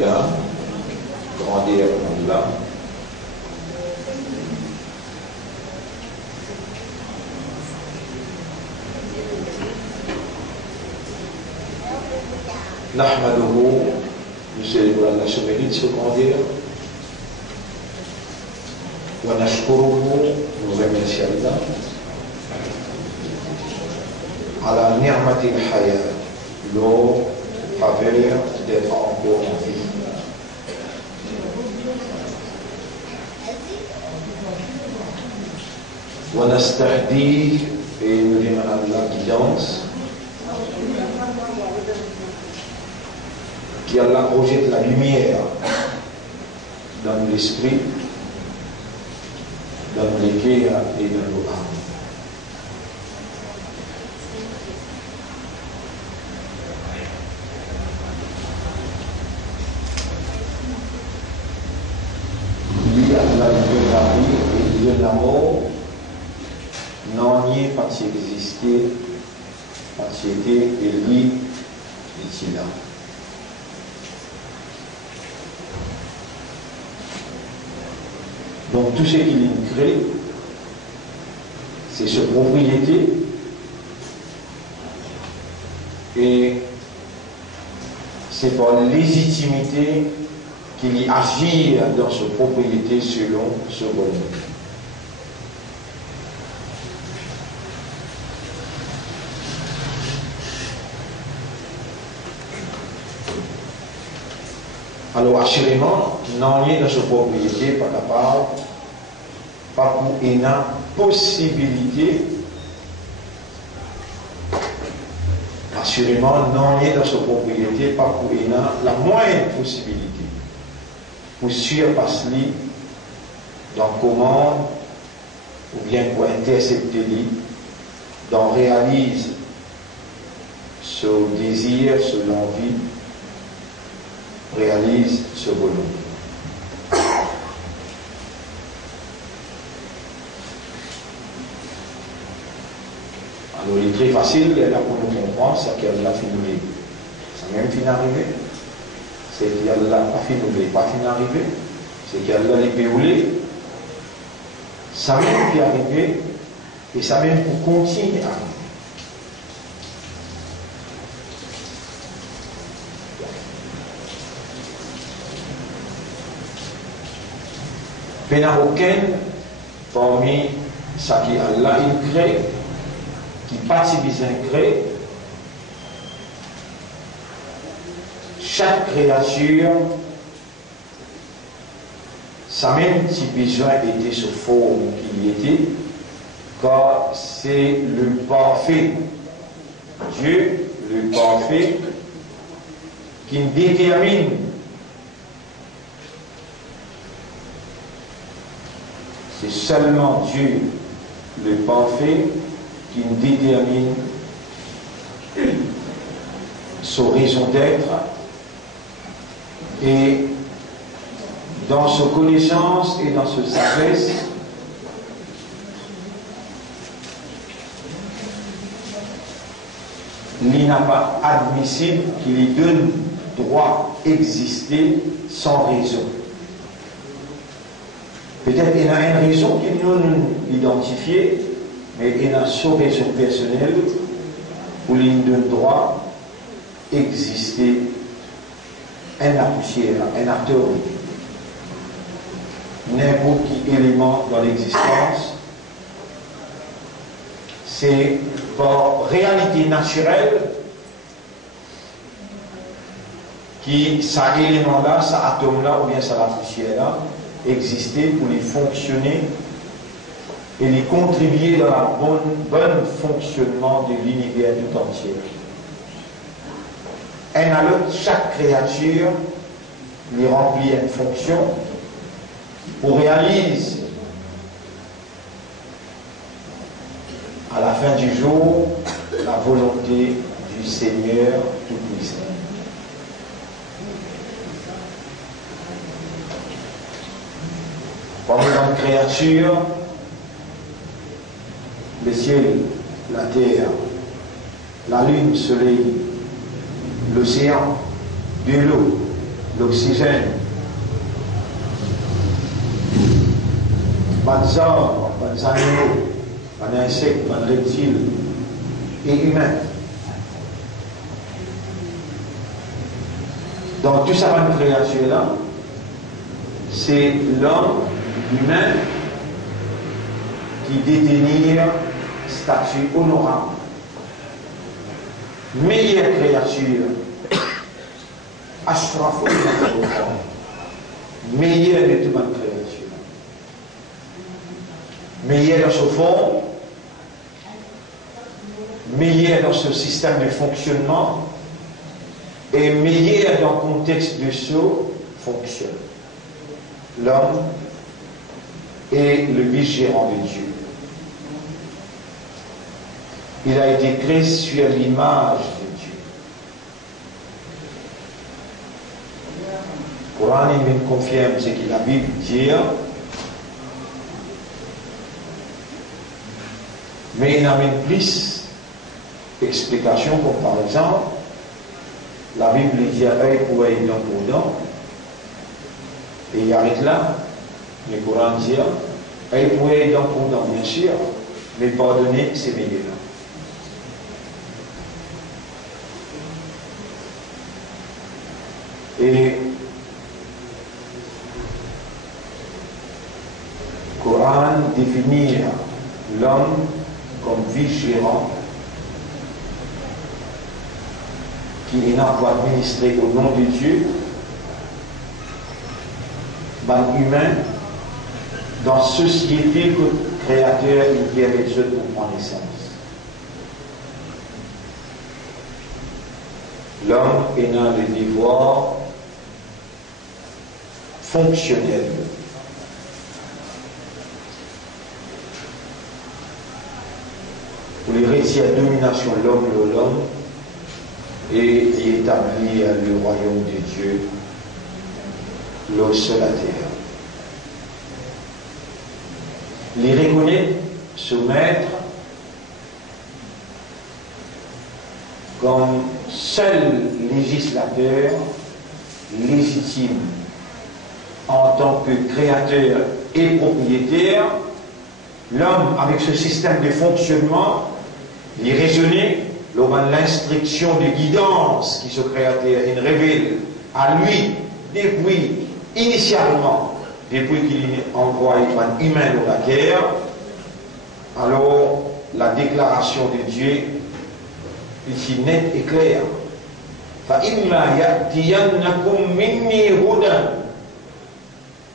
là, grandir là. Nahmaduhu, nous célébrons Allah se mérite ce grandir. Wa nashkuruhu, nous remercions Allah. Ala ni'matil hayat, l'eau faveur d'être encore en vie. Wa nastahdi, et nous demandons la guidance. Qui Allah projette la lumière dans l'esprit, dans les cœurs et dans nos âmes. Lui, Allah donne la vie et il donne la mort, non nié par qui existait, par qui était, et lui, est-il là. Donc tout ce qu'il crée, c'est sa propriété et c'est par légitimité qu'il y agit dans sa propriété selon ce bonheur. Alors assurément, non rien dans sa propriété, pas capable, pas pour une possibilité. Assurément, non rien dans sa propriété, pas pour une la moindre possibilité. Pour surpasser dans commande, ou bien pour intercepter lui, dans réalise ce désir, ce l'envie, réalise ce bonheur. Alors il est très facile, là pour nous comprendre, c'est qu'elle a fini, ça même fini d'arriver. C'est qu'elle n'a pas fini d'arriver. C'est qu'elle a les péoulés. Ça même qui est arrivé, et ça même pour continuer à arriver. Il n'y a aucun parmi ce qui Allah il crée, qui participe à créer. Chaque créature, ça même si besoin était sous forme qu'il était, car c'est le parfait. Dieu, le parfait, qui détermine c'est seulement Dieu, le parfait, qui détermine son raison d'être et dans sa connaissance et dans sa sagesse, il n'a pas admissible qu'il lui donne droit d'exister sans raison. Peut-être qu'il y a une raison qui nous identifiée, mais il y a une raison personnelle où il donne droit d'exister un poussière, un acteur, n'importe quel élément dans l'existence. C'est par réalité naturelle qui, ça élément-là, ça atome-là, ou bien ça la poussière-là, exister pour les fonctionner et les contribuer dans la bonne fonctionnement de l'univers tout entier. Un à l'autre, chaque créature lui remplit une fonction pour réaliser à la fin du jour la volonté du Seigneur Tout-Puissant. Parmi les créatures, le ciel, la terre, la lune, le soleil, l'océan, de l'eau, l'oxygène, pas de arbres, pas d'animaux, pas d'insectes, pas de reptiles et humains. Donc tout ça va créature là, c'est l'homme humain qui détenir statut honorable. Meilleure créature, ashrafou, meilleure de toute créature. Meilleure dans ce fond, meilleure dans ce système de fonctionnement, et meilleur dans le contexte de ce fonctionne. L'homme est le vice-gérant de Dieu. Il a été créé sur l'image de Dieu. Le Coran il confirme ce que la Bible dit, mais il amène plus d'explications, comme par exemple, la Bible dit œil pour œil, dent pour dent, et il arrête là. Le Coran dit œil pour œil, dent pour dent, bien sûr, mais pardonner, c'est meilleur. Et le Coran définit l'homme comme vice-gérant qui est là pour administrer au nom de Dieu, humain, dans la société que le Créateur il permet de pour prendre naissance. L'homme est dans le devoir fonctionnel. Pour les récits à domination l'homme et l'homme, et établir le royaume de Dieu, l'eau sur la terre. Les reconnaître, se mettre comme seul législateur légitime en tant que créateur et propriétaire, l'homme avec ce système de fonctionnement, il est raisonné. L'instruction de guidance qui se créateur il révèle à lui depuis initialement, depuis qu'il est envoyé un humain dans la terre, alors la déclaration de Dieu ici nette et claire.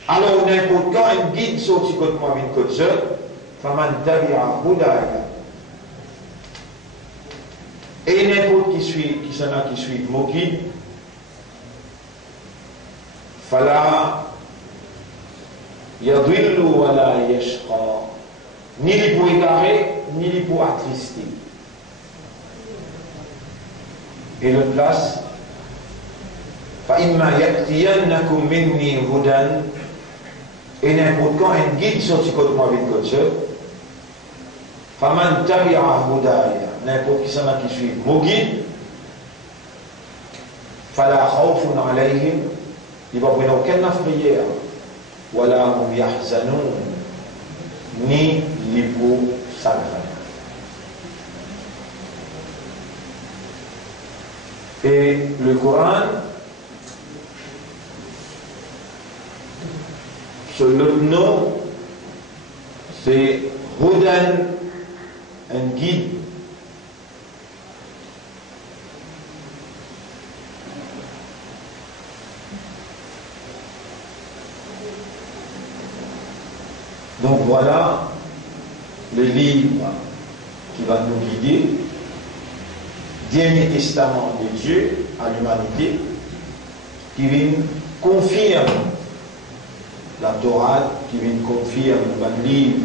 Alors n'importe quand un guide sorti contre moi une côte seule, et n'importe qui s'en a qui suit mon guide, fala yadillu wala yashqa, ni li pour égarer, ni li pour attrister. Et l'autre place, fa imma ya'tiyannakum minni hudan, et n'importe quand un guide sorti contre moi avec côte seule, faman tabi'a hudaya, n'importe qui s'en a qui suit mon guide, fala khawfun alayhim, il va prendre aucune prière, wala hum yahzanun, ni l'hypo sacré. Et le Coran, le nom, c'est Hudan, un guide. Donc voilà le livre qui va nous guider, dernier testament de Dieu à l'humanité, qui vient confirmer la Torah, qui vient confirmer le livre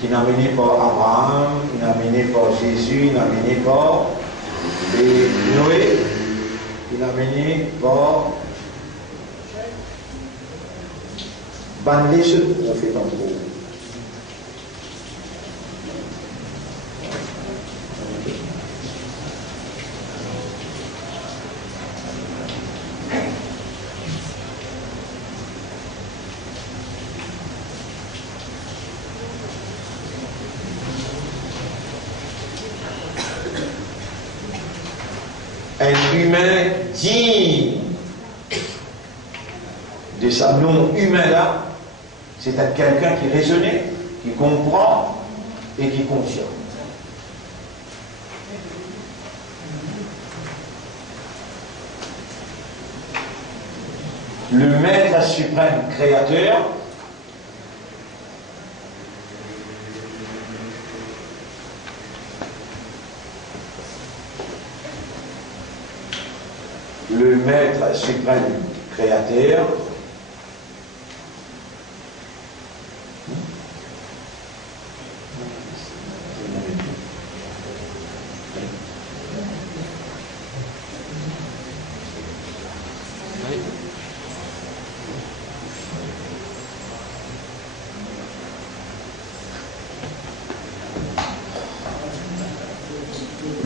qui n'a mené par Abraham, qui n'a mené par Jésus, qui n'a mené par Noé, qui n'a mené par ce prophète en gros. humain digne de sa nom humain-là, c'est être quelqu'un qui raisonnait, qui comprend et qui confirme. Le Maître suprême créateur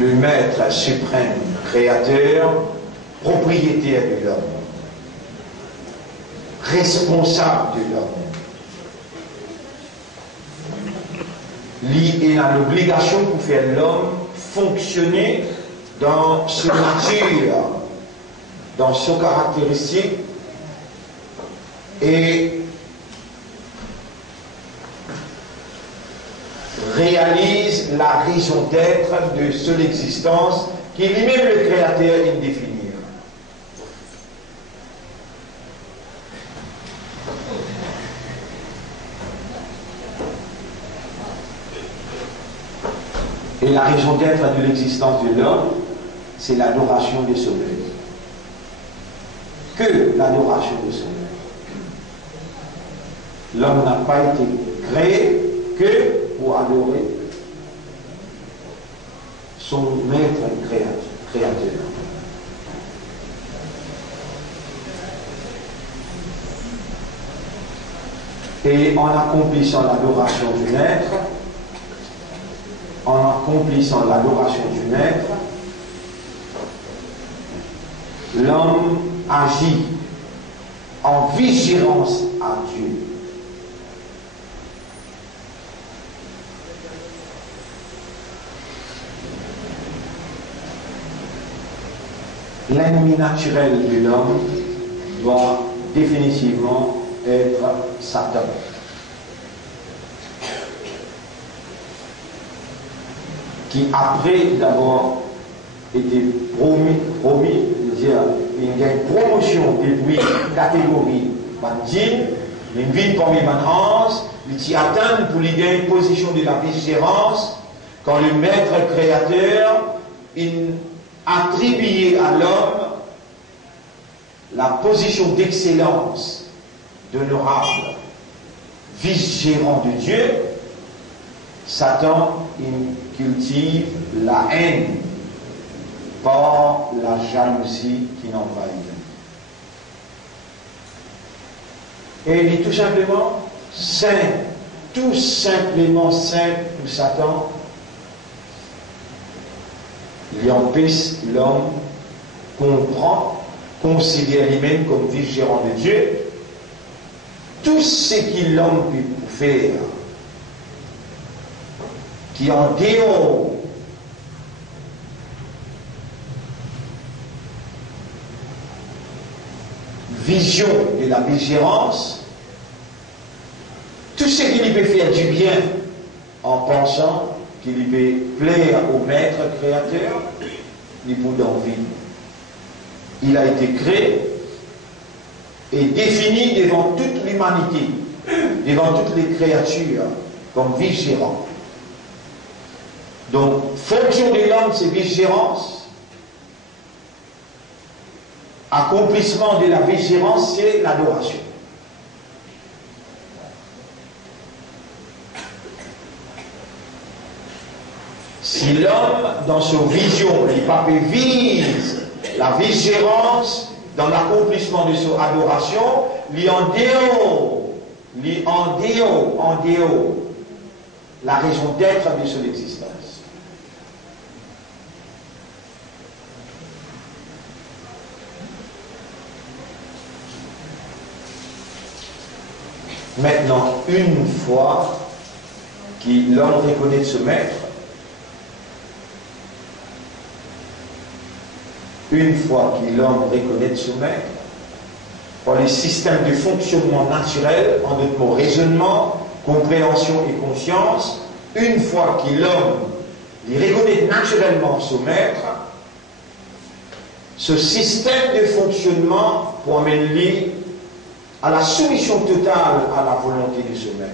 le Maître suprême créateur, propriétaire de l'homme, responsable de l'homme. Il a l'obligation pour faire l'homme fonctionner dans sa nature, dans ses caractéristiques, et réalise la raison d'être de son existence qui lui-même le créateur indéfinir. Et la raison d'être de l'existence de l'homme, c'est l'adoration de son Maître. Que l'adoration de son Maître. L'homme n'a pas été créé que pour adorer son Maître créateur. Et en accomplissant l'adoration du Maître, l'homme agit en vigilance à Dieu. L'ennemi naturel de l'homme doit définitivement être Satan. Qui après d'avoir été promis, il y a une promotion depuis catégorie bandine, une vie comme une manance, il s'y atteint pour lui gagner une position de la vigérance, quand le Maître créateur, il attribué à l'homme la position d'excellence, d'honorable, vice-gérant de Dieu. Satan, il cultive la haine par la jalousie qui l'envahit. Et il est tout simplement saint, tout simplement saint pour Satan. Il empêche l'homme comprend, considère lui-même comme vice-gérant de Dieu. Tout ce qu'il l'homme peut faire, qui en dehors vision de la vigilance, tout ce qu'il peut faire du bien en pensant qu'il peut plaire au Maître créateur, il peut d'envie. Il a été créé et défini devant toute l'humanité, devant toutes les créatures, comme vice-gérant. Donc, fonction de l'homme, c'est vice-gérance. Accomplissement de la vice-gérance, c'est l'adoration. Si l'homme, dans son vision, les papes vise la vice-gérance dans l'accomplissement de son adoration, lui en dehors, la raison d'être de son existence. Maintenant, une fois que l'homme reconnaît ce Maître, une fois que l'homme reconnaît son maître, par les systèmes de fonctionnement naturel, en d'autres mots, raisonnement, compréhension et conscience, une fois que l'homme reconnaît naturellement son maître, ce système de fonctionnement pour amener à la soumission totale à la volonté de ce maître.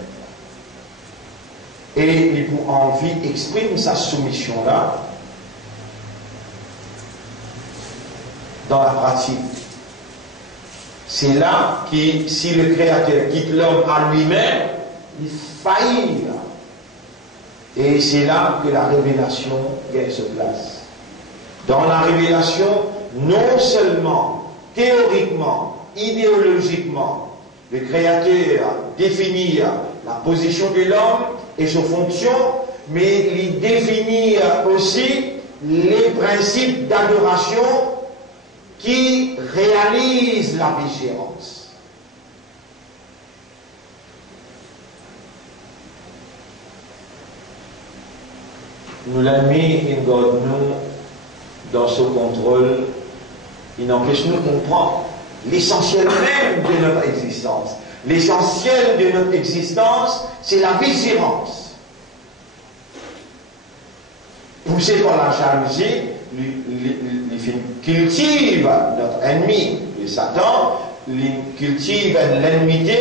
Et il pour envie exprime sa soumission là dans la pratique. C'est là que si le Créateur quitte l'homme à lui-même, il faillit. Et c'est là que la révélation gagne sa place. Dans la révélation, non seulement théoriquement, idéologiquement, le Créateur définit la position de l'homme et sa fonction, mais il définit aussi les principes d'adoration qui réalisent la vigilance. Nous l'avons mis, il garde nous dans ce contrôle, il empêche nous de comprendre l'essentiel même de notre existence. L'essentiel de notre existence, c'est la vigilance. Poussé par la jalousie, il cultive notre ennemi, le Satan, il cultive l'ennemité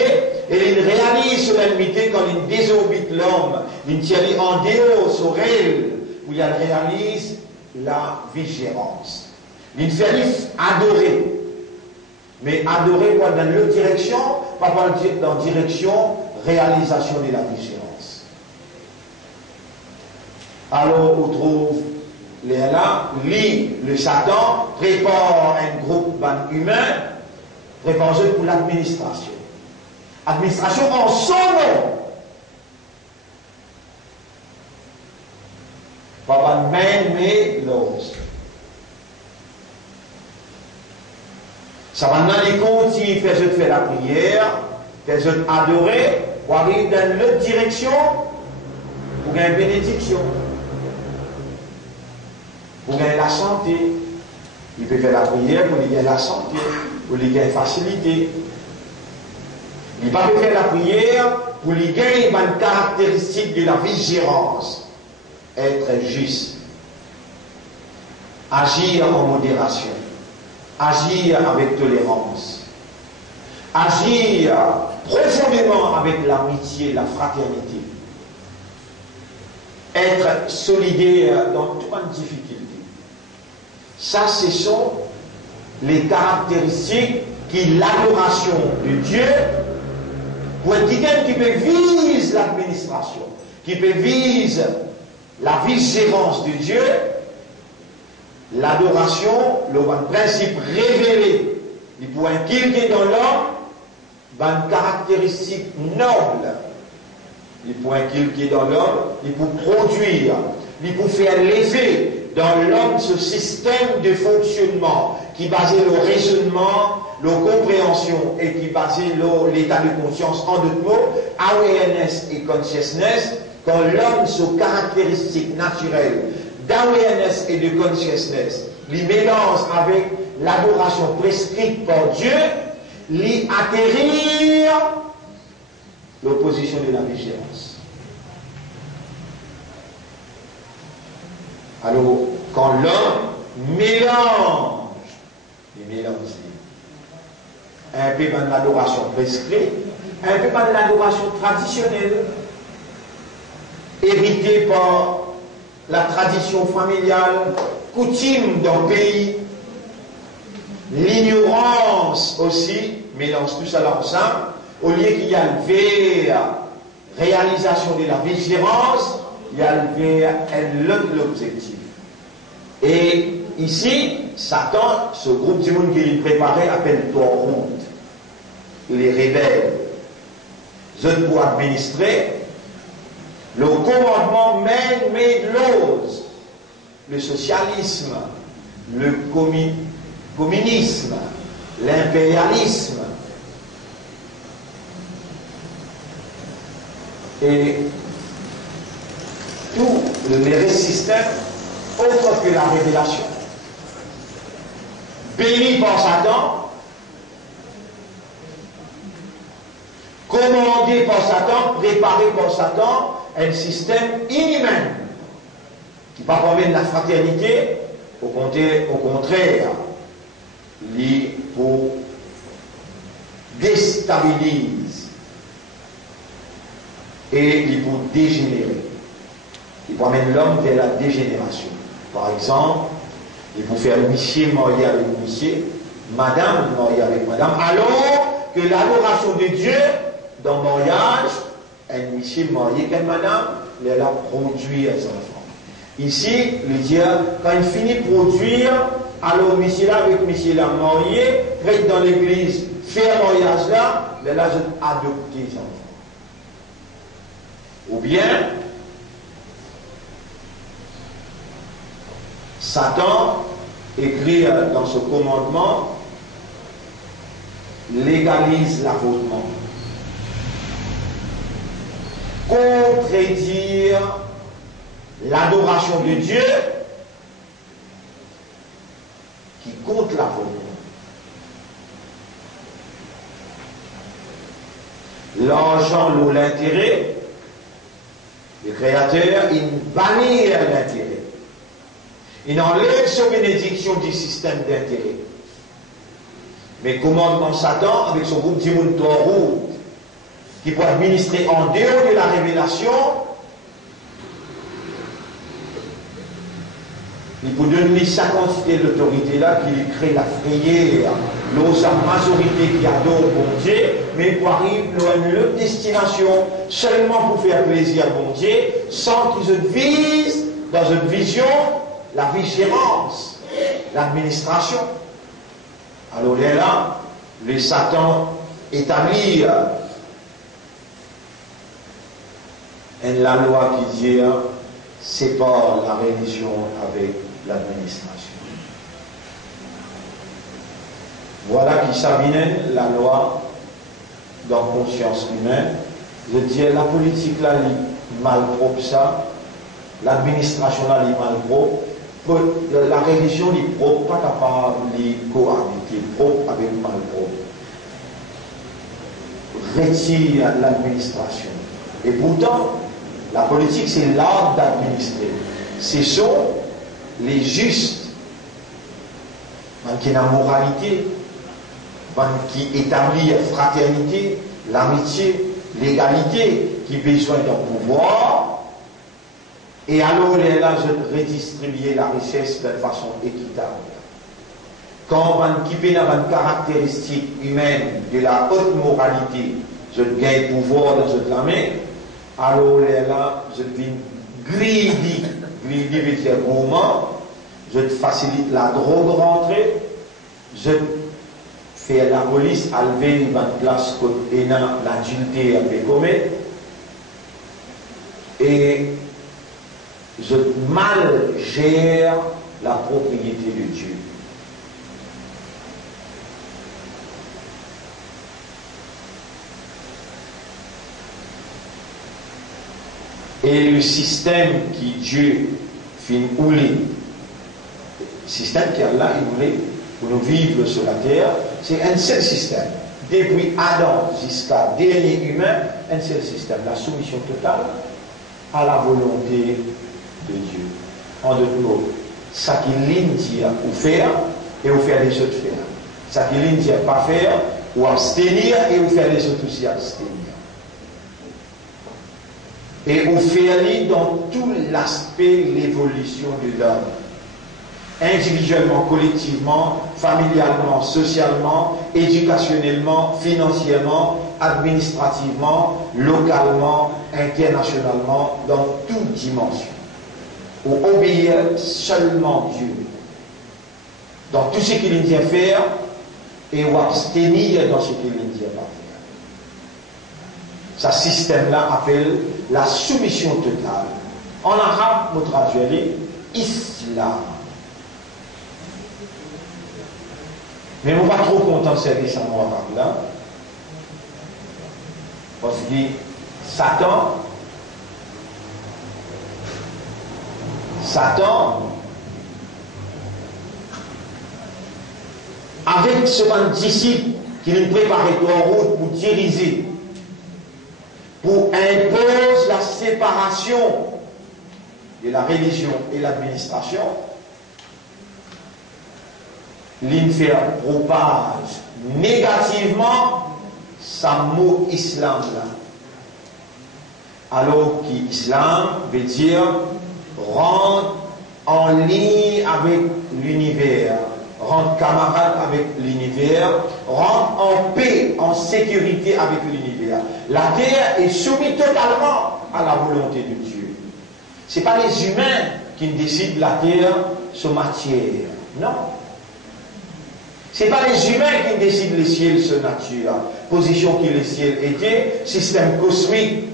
et il réalise l'ennemité quand il désobéit l'homme, il tient en dehors sur elle, où il réalise la vigilance. Il fait adorer, mais adorer quoi, dans l'autre direction, pas dans la direction réalisation de la vigilance. Alors on trouve là, le Satan prépare un groupe humain, prépare pour l'administration. Administration en son nom. Pas même, mais l'autre. Ça va dans les comptes, il fait faire la prière, fait adorer, pour aller dans l'autre direction, pour gagner une bénédiction. Pour gagner la santé. Il peut faire la prière pour gagner la santé, pour gagner la facilité. Il va faire la prière pour gagner une caractéristique de la vigilance. Être juste. Agir en modération. Agir avec tolérance. Agir profondément avec l'amitié, la fraternité. Être solidaire dans toute difficulté. Ça, ce sont les caractéristiques qui l'adoration de Dieu pour quelqu'un qui peut viser l'administration, qui peut viser la vigilance de Dieu, l'adoration, le principe révélé, il peut inculquer dans l'homme une caractéristique noble. Il peut inculquer dans l'homme, il peut produire, il peut faire l'effet dans l'homme ce système de fonctionnement qui basait le raisonnement, la compréhension et qui basait l'état de conscience, en d'autres mots, awareness et consciousness, quand l'homme, ses caractéristiques naturelles d'awareness et de consciousness, les mélange avec l'adoration prescrite par Dieu, les atterrir l'opposition de la vigilance. Alors, quand l'homme mélange, un peu dans l'adoration prescrite, un peu dans l'adoration traditionnelle, héritée par la tradition familiale, coutume d'un pays, l'ignorance aussi, mélange tout ça ensemble, au lieu qu'il y a vers réalisation de la vigilance, il y a vers l'objectif. Et ici, Satan, ce groupe du monde qu'il préparait, appelle Torhut, les rebelles. Je pour administrer le commandement même de l'ose, le socialisme, le communisme, l'impérialisme. Et tous les systèmes autres que la révélation. béni par Satan, commandé par Satan, préparé par Satan, un système inhumain qui ne va pas permettre la fraternité, au contraire, il pour déstabilise et il pour dégénérer. Il pour amener l'homme vers la dégénération. Par exemple, il faut faire monsieur marié avec monsieur, madame mariée avec madame, alors que l'adoration de Dieu dans le mariage, un monsieur marié avec madame, il a produit un enfant. Ici, le Dieu, quand il finit de produire, alors monsieur là avec monsieur là marié, prêtre dans l'église, faire mariage là, mais là, je adopte des enfants. Ou bien, Satan écrit dans ce commandement, légalise l'avortement. Contredire l'adoration de Dieu qui compte l'avortement. L'argent ou l'intérêt, le Créateur, il bannit l'intérêt. Il enlève sa bénédiction du système d'intérêt. Mais commandement Satan, avec son groupe Dimoun Torou, qui peut administrer en dehors de la révélation, il peut donner sa quantité d'autorité-là, qui crée la frayère, sa majorité qui adore bon Dieu, mais pour arriver à une destination seulement pour faire plaisir à bon Dieu, sans qu'ils se visent dans une vision la vigilance, l'administration. Alors là, le Satan établit la loi qui dit sépare la religion avec l'administration. Voilà qui s'abîme la loi dans la conscience humaine. Je dis la politique là, est mal propre ça, l'administration là, est mal propre. La religion n'est propre, pas capable de cohabiter, propre avec mal propre. Retire l'administration. Et pourtant, la politique, c'est l'art d'administrer. Ce sont les justes, qui ont la moralité, qui établit la fraternité, l'amitié, l'égalité, qui ont besoin d'un pouvoir. Et alors, là, je redistribuer la richesse de façon équitable. Quand on qui a une caractéristique humaine de la haute moralité, je gagne pouvoir dans cette main, alors là, je deviens greedy. Greedy veut dire gourmand. Je facilite la drogue rentrée. Je fais la police à lever une place que l'adultère peut commettre. Et je mal gère la propriété de Dieu. Et le système qui Dieu fait rouler, le système qui est là, il voulait pour nous vivre sur la terre, c'est un seul système. Depuis Adam jusqu'à dernier humain, un seul système. La soumission totale à la volonté de Dieu. En d'autres mots, ça qui l'in dit ou faire et ou faire les autres faire. Ça qui l'in dit pas faire ou abstenir et ou faire les autres aussi abstenir. Et ou faire dans tout l'aspect l'évolution de l'homme. Individuellement, collectivement, familialement, socialement, éducationnellement, financièrement, administrativement, localement, internationalement, dans toute dimension. Ou obéir seulement Dieu dans tout ce qu'il dit faire et ou abstenir dans ce qu'il dit pas faire. Ce système-là appelle la soumission totale. En arabe, nous traduisons islam. Mais on ne va pas trop content de servir ça en arabe là. Parce que Satan, avec ce disciple qui nous prépare en route pour diriger, pour imposer la séparation de la religion et l'administration, l'infer propage négativement sa mot islam là. Alors que l'islam veut dire rendre en ligne avec l'univers, rendre camarade avec l'univers, rendre en paix, en sécurité avec l'univers. La terre est soumise totalement à la volonté de Dieu. Ce n'est pas les humains qui décident la terre sur matière. Non. Ce n'est pas les humains qui décident le ciel sur nature. Position qui le ciel était, système cosmique,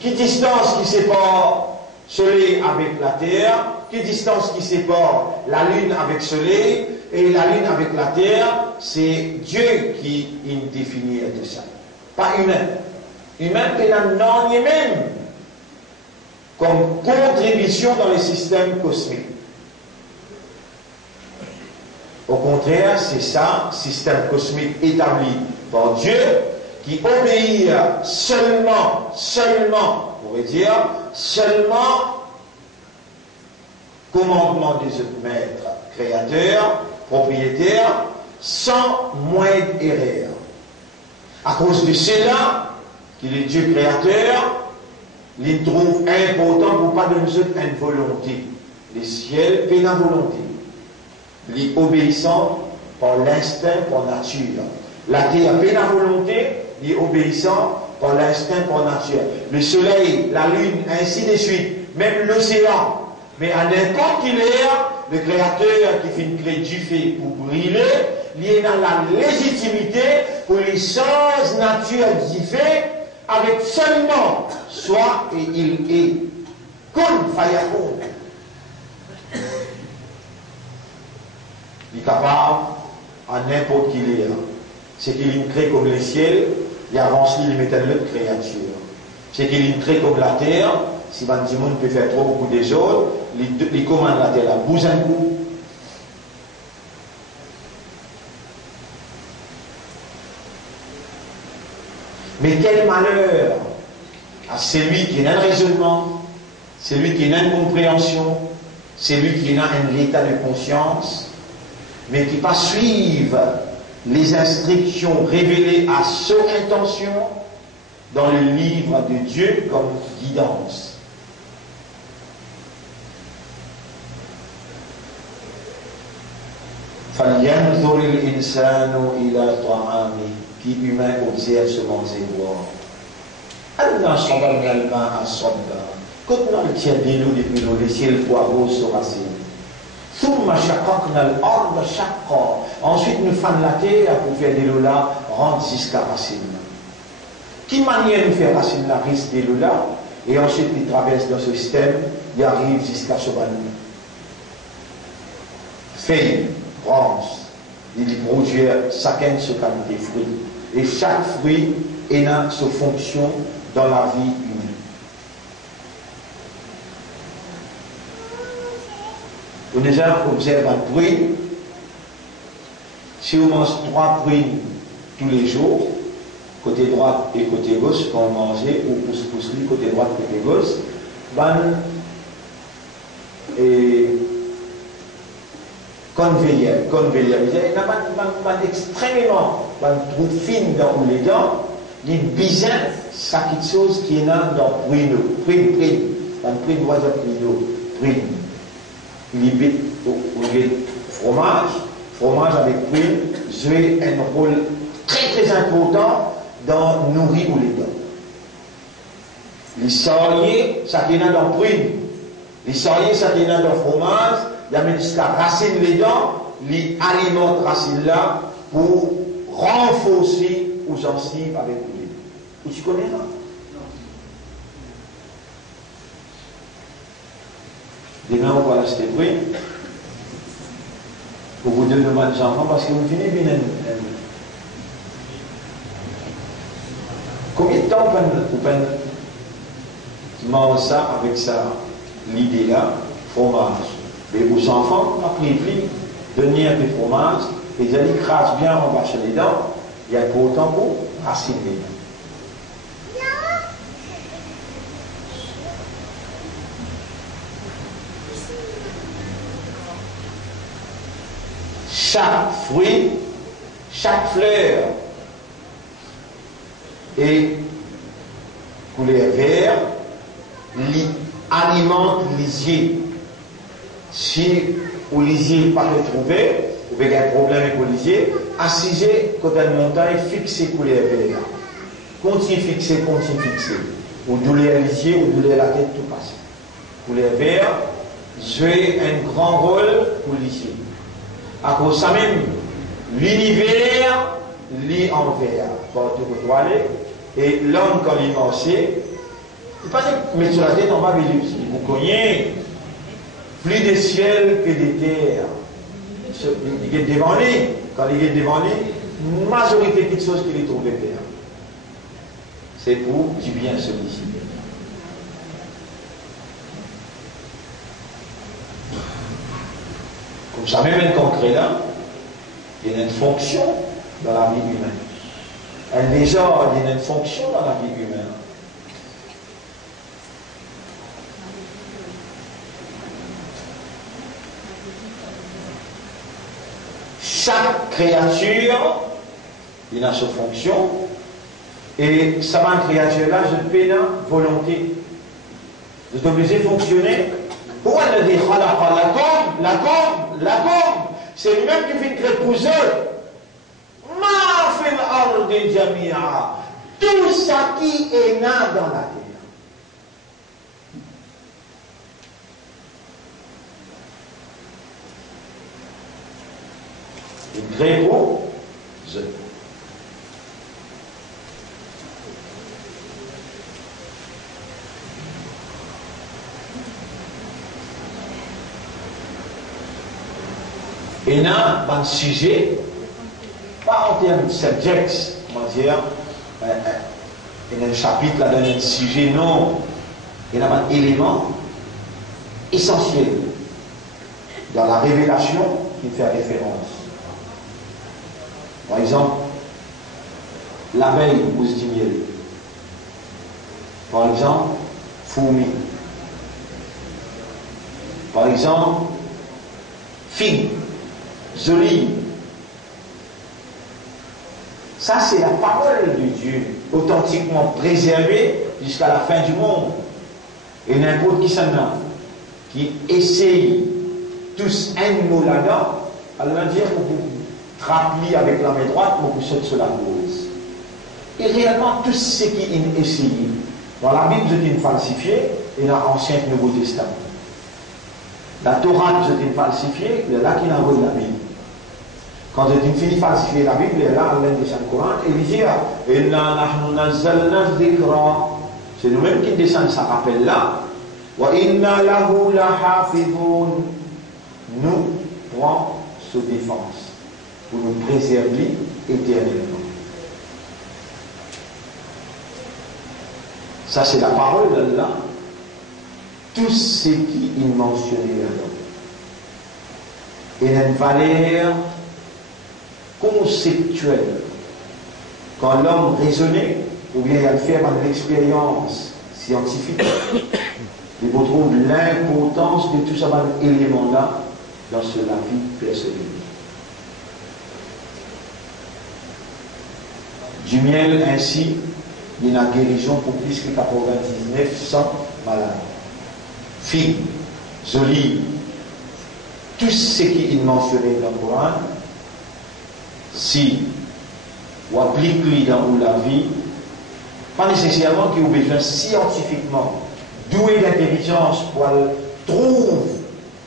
qui distance qui sépare Soleil avec la Terre, qui distance qui sépare la Lune avec Soleil, et la Lune avec la Terre, c'est Dieu qui définit tout ça. Pas humain. Humain, c'est la non même comme contribution dans le système cosmique. Au contraire, c'est ça, système cosmique établi par Dieu, qui obéit seulement, on pourrait dire, seulement commandement des autres maîtres, créateurs, propriétaires, sans moindre erreur. À cause de cela, qu'il est Dieu créateur, il trouve important pour pas de nous autres une volonté. Le ciel fait la volonté. Les obéissant par l'instinct, par nature. La terre fait la volonté, les obéissant par l'instinct, par nature. Le soleil, la lune, ainsi de suite. Même l'océan. Mais à n'importe quelle heure, le créateur qui fait une clé du fait pour briller, il a la légitimité pour les choses naturelles du fait, avec seulement soit et il est. Kun fayakun. Il est capable à n'importe quelle heure. C'est qu'il crée comme le ciel, il avance, il met une autre créature. C'est qu'il crée comme la terre, si Van Dimon peut faire trop beaucoup des autres, il commande la terre, la bouge un coup. Mais quel malheur à celui qui n'a un raisonnement, celui qui n'a une compréhension, celui qui n'a un état de conscience, mais qui pas suivre les instructions révélées à son intention dans le livre de Dieu comme guidance. فَلْيَنْظُرِ الْإِنسَانُ إِلَى طَعَامِهِ. Qui humain observe ce manger boire. أَنَّا صَبَبْنَا الْمَاءَ صَبًّا. Quand on tient de l'eau depuis l'eau, le ciel poireau sur racine. ثُمَّ شَقَقْنَا الْأَرْضَ شَقًّا. Ensuite, nous faisons la terre pour faire de l'eau là, rentre jusqu'à racine. Qui manière de faire racine là, risque de l'eau là, et ensuite il traverse dans ce système, il arrive jusqu'à ce banni. Feuille, branche, il produit chacun sa qualité de fruit. Et chaque fruit est dans sa fonction dans la vie humaine. Vous déjà observez un fruit. Si on mange 3 fruits tous les jours, côté droit et côté gauche, quand on mangeait, ou pousse côté droit et côté gauche, et conveillère, il n'a pas extrêmement, trop fine dans les dents, il bizarre, ça quelque chose qui est là dans prino, prino, oiseau prino, il y a fromage avec prune, joue un rôle très important dans nourrir les dents. Les salés, ça qui est là dans prune, les salés, ça qui est là dans fromage, il y a même jusqu'à racine les dents, les alimente racine là pour renforcer aux gencives avec l'huile. Vous tu connais ça? Demain on va l'acheter fruit pour vous donner mal des enfants parce que vous venez bien. Combien de temps vous pouvez manger ça avec ça, l'idée là, fromage? Mais aux enfants, après ils donner un peu de fromage, et ils écrasent bien en bas sur les dents, il y a pour autant pour raciner les dents. Chaque fruit, chaque fleur est couleur vert, alimente lisier. Si au lisier pas retrouvé, vous avez un problème avec le lisier, assisez quand une montagne fixée couleur vert. Continue fixer. Ou douleur lisier, ou douleur la tête, tout passe. Couleur vert, jouer un grand rôle pour lisier. À cause de ça même, l'univers lit en vert. Partout où vous allez, et l'homme, quand il est lancé, il ne pas mettre sur la tête, on va vivre. Vous connaissez plus des ciels que des terres. Il est devant lui, quand il est devant lui, majorité de choses qu'il trouve terre. C'est pour du bien celui-ci. Comme ça, même un concret là, il y a une fonction dans la vie humaine. Un désordre, il y a une fonction dans la vie humaine. Chaque créature, il a sa fonction, et ça va une créature-là, je peux une volonté. Vous êtes obligé de fonctionner. Pourquoi il a dit la gomme, c'est lui-même qui fait créer pour eux. Ma fait l'arbre de Jamia. Tout ça qui est là dans la terre. Il crée pour eux. Et là, dans le sujet, pas en termes de subjects, comment dire, il y a un chapitre là dans un sujet, non, il y a un élément essentiel dans la révélation qui fait référence. Par exemple, l'abeille pousse du miel. Par exemple, fourmi. Par exemple, figue. Joli. Ça, c'est la parole de Dieu, authentiquement préservée jusqu'à la fin du monde. Et n'importe qui s'en a, qui essaye tous un mot là-dedans, elle va dire que vous trappez avec la main droite, mais vous sautez sur la gauche. Et réellement, tout ce qui est essayé, dans la Bible, c'est une falsifiée, et dans l'Ancien et Nouveau Testament. La Torah, c'est une falsifiée, il y a là qui envoie la Bible. Quand il finit de falsifier la Bible, il est là, elle descend le Coran, et il dit, c'est nous-mêmes qui descendons, ça rappelle là. Nous prenons sous défense pour nous préserver éternellement. Ça, c'est la parole d'Allah. Tout ce qui est mentionné là-dedans. Il a une valeur conceptuelle. Quand l'homme raisonnait, ou bien il a fait par l'expérience scientifique, il retrouve l'importance de tout ce élément-là dans la vie personnelle. Du miel ainsi, il y a une guérison pour plus que 99 malades. Filles, olives, tout ce qui est mentionné dans le Coran, si on applique dans la vie, pas nécessairement qu'il y ait besoin scientifiquement doué d'intelligence pour trouver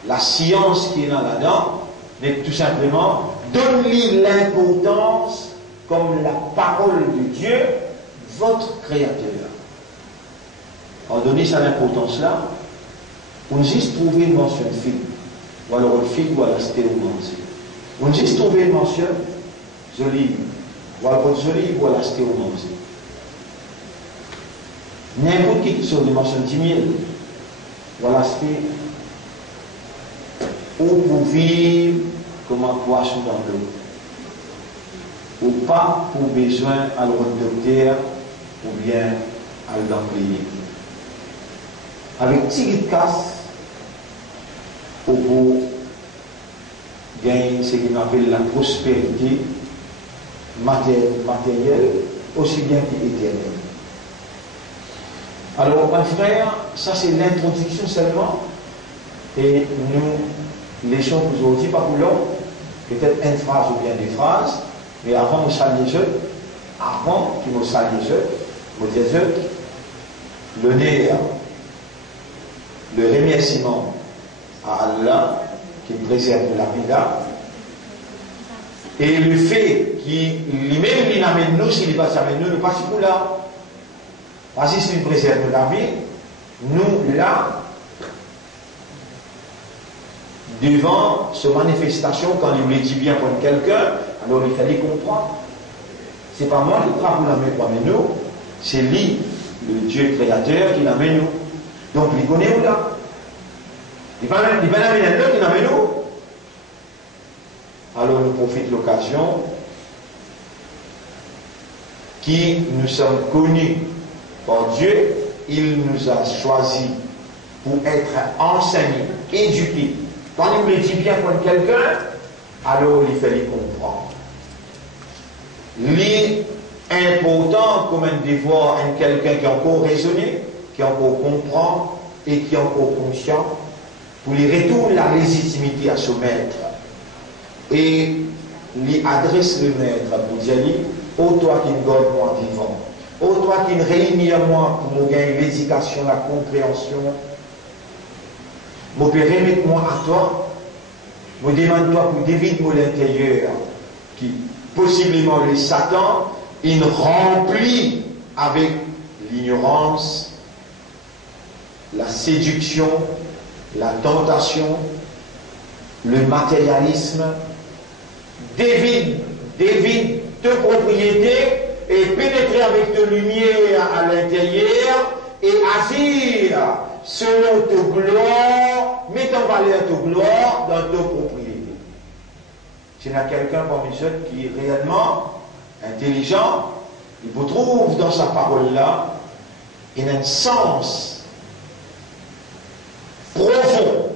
la science qui est là-dedans, mais tout simplement donne-lui l'importance comme la parole de Dieu, votre créateur. En donner ça l'importance-là, on juste trouver une mention de figue, ou alors une figue, ou alors stéromancée. On juste trouver une mention d'olive, ou alors d'olive, ou alors stéromancée. N'importe qui sur des mentions de miel, voilà ce qui ou pour vivre comme un poisson dans l'eau. ou pas pour besoin à le docteur ou bien à l'employé. Avec petit casse, au bout, gagne ce qu'on appelle la prospérité matérielle, aussi bien qu'éternelle. Alors, mon frère, ça c'est l'introduction seulement, et nous laissons aujourd'hui, pas pour l'homme, peut-être une phrase ou bien des phrases, mais avant de saluer Dieu, avant qu'il me salue Dieu, me dire Dieu, l'honneur, le remerciement à Allah qui préserve la vie là, et le fait qu'il lui-même il amène nous, s'il n'est pas amène nous, nous pas pour là. Parce que s'il préserve la vie, nous là, devant cette manifestation, quand il me dit bien pour quelqu'un, alors il fallait comprendre. C'est pas moi qui prends pour l'amener pour nous, c'est lui, le Dieu créateur, qui l'amène nous. Donc il connaît où là. Il va l'amener un autre qui l'amène nous. Alors nous profitons de l'occasion qui nous sommes connus par Dieu, il nous a choisis pour être enseignés, éduqués. Quand il me dit bien pour quelqu'un, alors il fallait comprendre. L'important comme un devoir à quelqu'un qui a encore raisonné, qui a encore comprend et qui est encore conscient, pour lui retourner la légitimité à son maître. Et lui adresse le maître pour dire, ô toi qui me garde moi vivant, ô toi qui me réunis à moi pour me gagner l'éducation, la compréhension, me remettre moi à toi, me demande-toi pour dévider l'intérieur, qui possiblement le Satan, il remplit avec l'ignorance, la séduction, la tentation, le matérialisme, dévide de propriété et pénétrer avec de lumière à l'intérieur et agir selon ta gloire, mettre en valeur ta gloire dans ta propriété. S'il y a quelqu'un parmi ceux qui est réellement intelligent, il vous trouve dans sa parole-là, il a un sens profond.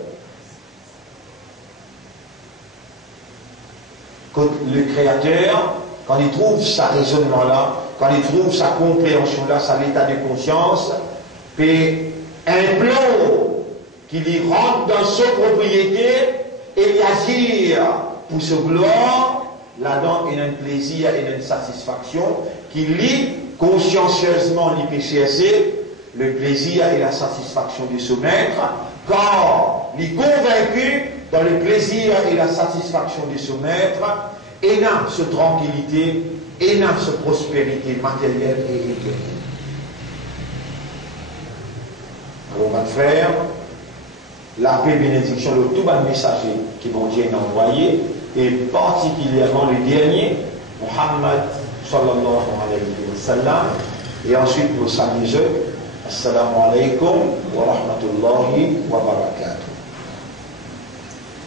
Quand le Créateur, quand il trouve sa raisonnement-là, quand il trouve sa compréhension-là, sa état de conscience, puis implore qu'il y rentre dans sa propriété et y agir pour sa gloire, là-dedans il y a un plaisir et une satisfaction qui lie consciencieusement l'IPCSC, le plaisir et la satisfaction de ce maître, car il est convaincu dans le plaisir et la satisfaction de ce maître, et dans cette tranquillité, et dans cette prospérité matérielle et éternelle. Alors, mon frère, la paix et bénédiction, le tout bon messager qui mon Dieu a envoyé, et particulièrement le dernier, Muhammad sallallahu alayhi wa sallam, et ensuite nous saluons, assalamu alaykum wa rahmatullahi wa barakatuh.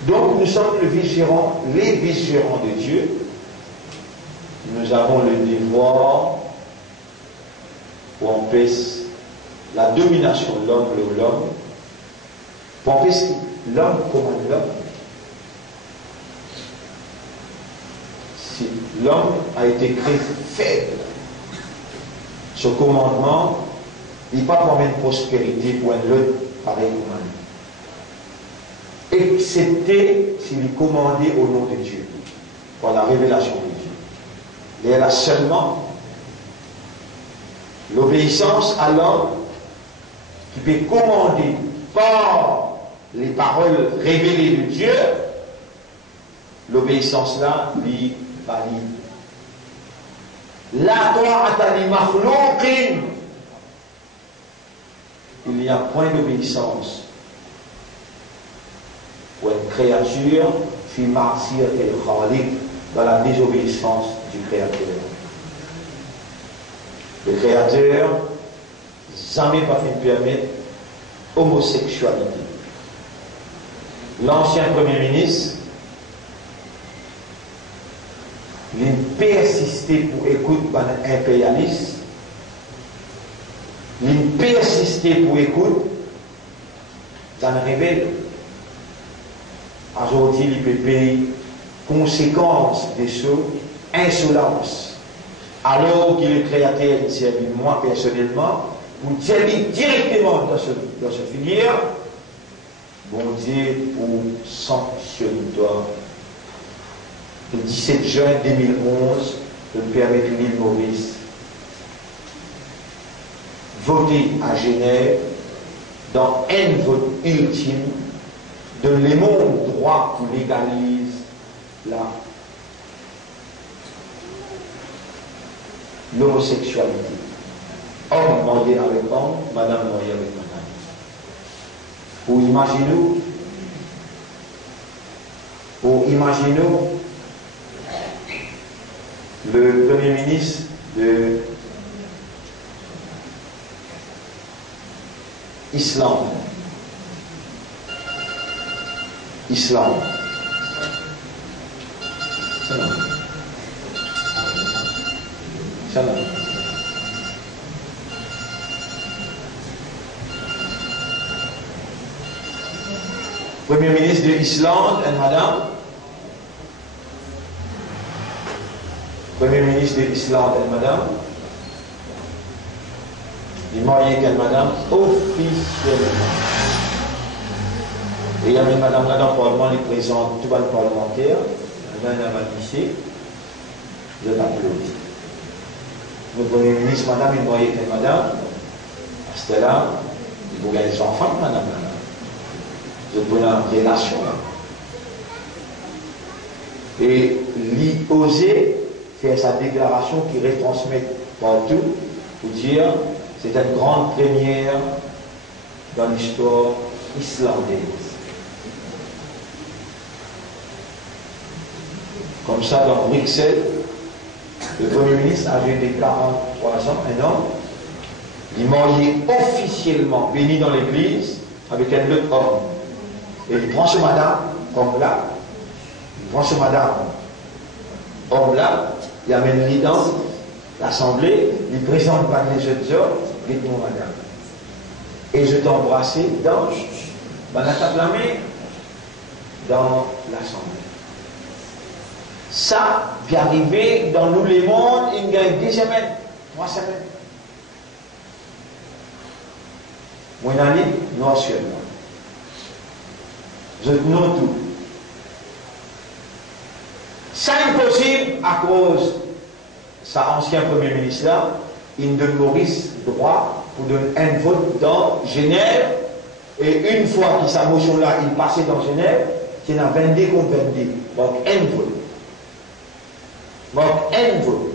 Donc nous sommes les vice-gérants de Dieu. Nous avons le devoir pour empêcher la domination de l'homme et l'homme, pour empêcher l'homme commande l'homme. Si l'homme a été créé faible, ce commandement, il n'est pas pour une prospérité pour un autre pareil humain. Excepté s'il est commandé au nom de Dieu, pour la révélation de Dieu. Et elle a seulement l'obéissance à l'homme qui peut commander par les paroles révélées de Dieu, l'obéissance là lui valide. La ta'ata li makhlouqin, il n'y a point d'obéissance pour une créature fi ma'siyat al-khaliq, dans la désobéissance du Créateur. Le Créateur jamais pas fait permettre homosexualité. L'ancien Premier ministre, il persister pour écouter un impérialiste, il persister pour écouter dans le rebelle. Aujourd'hui, il peut payer conséquences de ce insolence. Alors qu'il est créateur, il servi moi personnellement, pour dire directement dans ce filière, bon Dieu, pour sanctionner-toi. Le 17 juin 2011, le père avec l'île Maurice voté à Genève dans un vote ultime de le monde droit qui légalise l'homosexualité. Homme marié avec homme, madame mariée avec madame. Ou imaginez-nous le Premier ministre de Islande. Salam. Premier ministre de Islande et madame. Premier ministre de Islande et madame. Il est marié avec madame officiellement. Et il y a une madame là dans le Parlement, il présente tout le parlementaire, madame ici, je t'applaudis. Le Premier ministre, madame, il est marié avec madame, c'était là, il faut gagner des enfants, madame. Je donne une relation. Et il osait faire sa déclaration qui retransmet partout pour dire c'est une grande première dans l'histoire islandaise. Comme ça, dans Bruxelles, le Premier ministre, âgé de 43 ans, un homme, il est marié officiellement, béni dans l'église, avec un autre homme. Et il prend ce madame, comme là, il prend ce madame, homme là, il amène-le dans l'assemblée, il présente par les autres hommes, dites-moi madame. Et je t'embrassais dans la table de la main, dans l'assemblée. Ça, puis arrivé dans nous les mondes, il gagne 10 semaines, 3 semaines. Moi, je suis non seulement. Je non tout. Ça impossible à cause sa ancien premier ministre là, il donne Maurice droit pour donner un vote dans Genève. Et une fois que sa motion là, il passait dans Genève, il y en a 22 contre 22. Donc un vote. Donc un vote.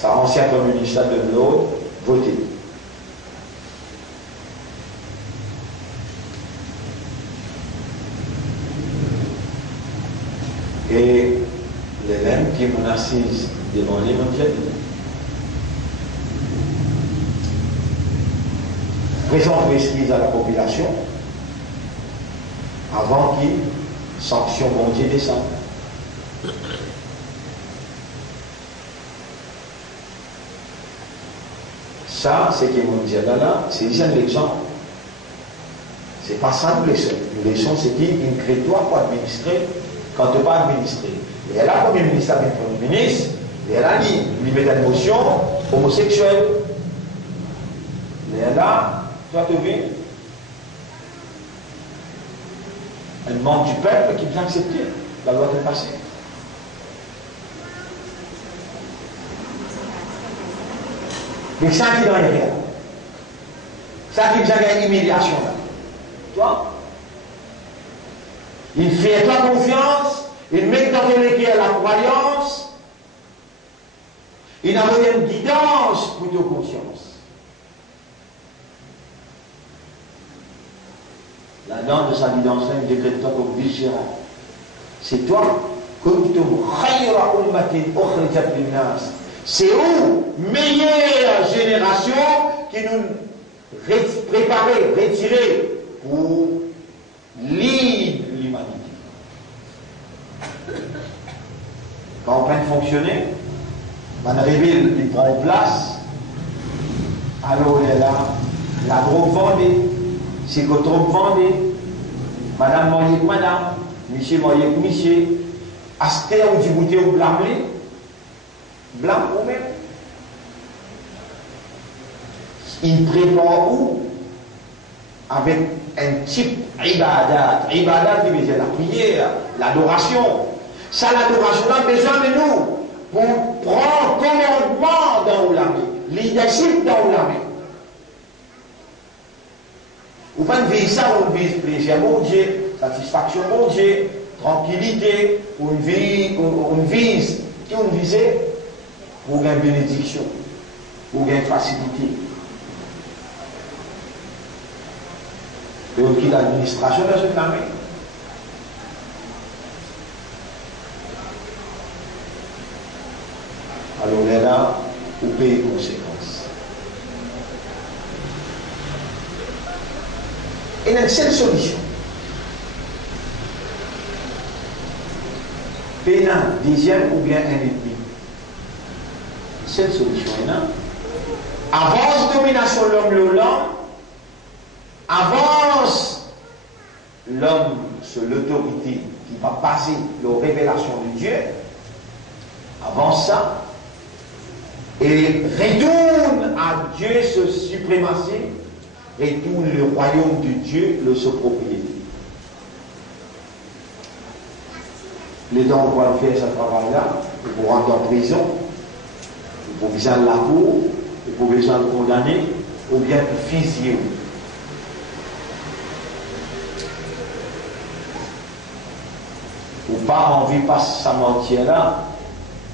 Sa ancien premier ministre de l'autre voté. Et l'élève qui m'en assise devant l'évangile présente l'excuse à la population avant qu'il sanction bon Dieu descende. Ça, c'est ce que mon Dieu là, c'est un exemple. C'est pas ça une leçon. Une leçon, c'est qu'il crée toi pour administrer quand tu n'as pas administré. Et elle a Premier ministre avec Premier ministre, et elle a dit, il met une motion homosexuelle. Et elle a, toi tu vis, un membre du peuple qui vient accepter la loi est passée. Mais ça qui dans les rien. Ça qui vient une humiliation là. Toi, il fait toi confiance, il met dans ton équipe la croyance, il a une guidance pour ta conscience. La norme de sa guidance, il décrète toi comme vigilant. C'est toi, kuntum khayra ummatin ukhrijat linnas. C'est où, meilleure génération qui nous préparait, retirer pour l'île quand on peine fonctionner, on révèle, il prend place, alors on est là, la drogue vendée, c'est que trop vendée, madame moyen que madame, monsieur moyen que monsieur, acheter ou du goûter ou blâmer, blâme ou même. Il prépare où avec un type ibadat. Ibadat qui veut dire la prière, l'adoration. Ça, l'adoration a besoin de nous pour prendre commandement dans l'âme, leadership dans l'âme. Vous pouvez vivre ça, on vise plaisir mon Dieu, satisfaction mon Dieu, tranquillité, on vise, qui on vise pour une bénédiction, pour une facilité. Et aussi l'administration de cette armée. Alors là, vous payez les conséquences. Et il y a une seule solution. Payer un dixième ou bien un et demi. Une seule solution. Avance domination l'homme le l'homme. Avance l'homme sur l'autorité qui va passer la révélation de Dieu, avance ça, et retourne à Dieu ce suprématie, retourne le royaume de Dieu, le propriété. Les dents vont faire ce travail-là, ils vont rentrer en prison, ils vont besoin de la cour, ils vont besoin de condamner, ou bien de fusiller. Ou pas envie de passer sa matière là,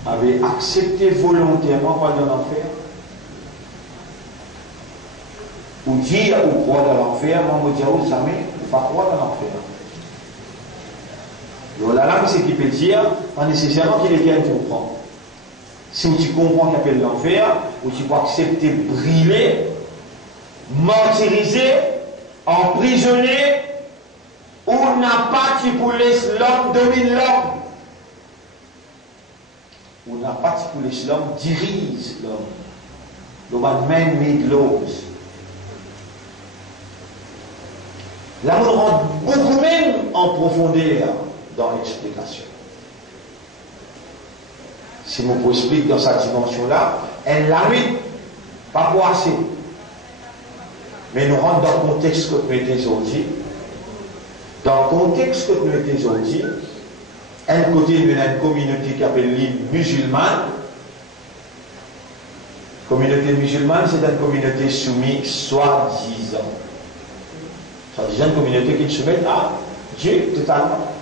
avait accepté volontairement quoi dans l'enfer. Ou dire ou croire dans l'enfer, moi je dis oh jamais, ou pas croire dans l'enfer. Donc là, c'est ce qui peut dire, pas nécessairement qu'il est bien comprendre. Si tu comprends qu'il appelle l'enfer, ou tu peux accepter brûler, martyriser, emprisonner, ou n'a pas qui pour laisser l'homme domine l'homme. Ou n'a pas qui pour laisser l'homme dirige l'homme. L'homme man-made laws. Là, on rentre beaucoup même en profondeur dans l'explication. Si on vous explique dans cette dimension-là, elle l'a mis, pas pour assez. Mais nous rentrons dans le contexte que nous mettons aujourd'hui. Dans le contexte que nous mettons aujourd'hui, un côté, il y a une communauté qui s'appelle l'île musulmane. La communauté musulmane, c'est une communauté soumise, soi-disant. Soi-disant, une communauté qui se soumet à Dieu totalement.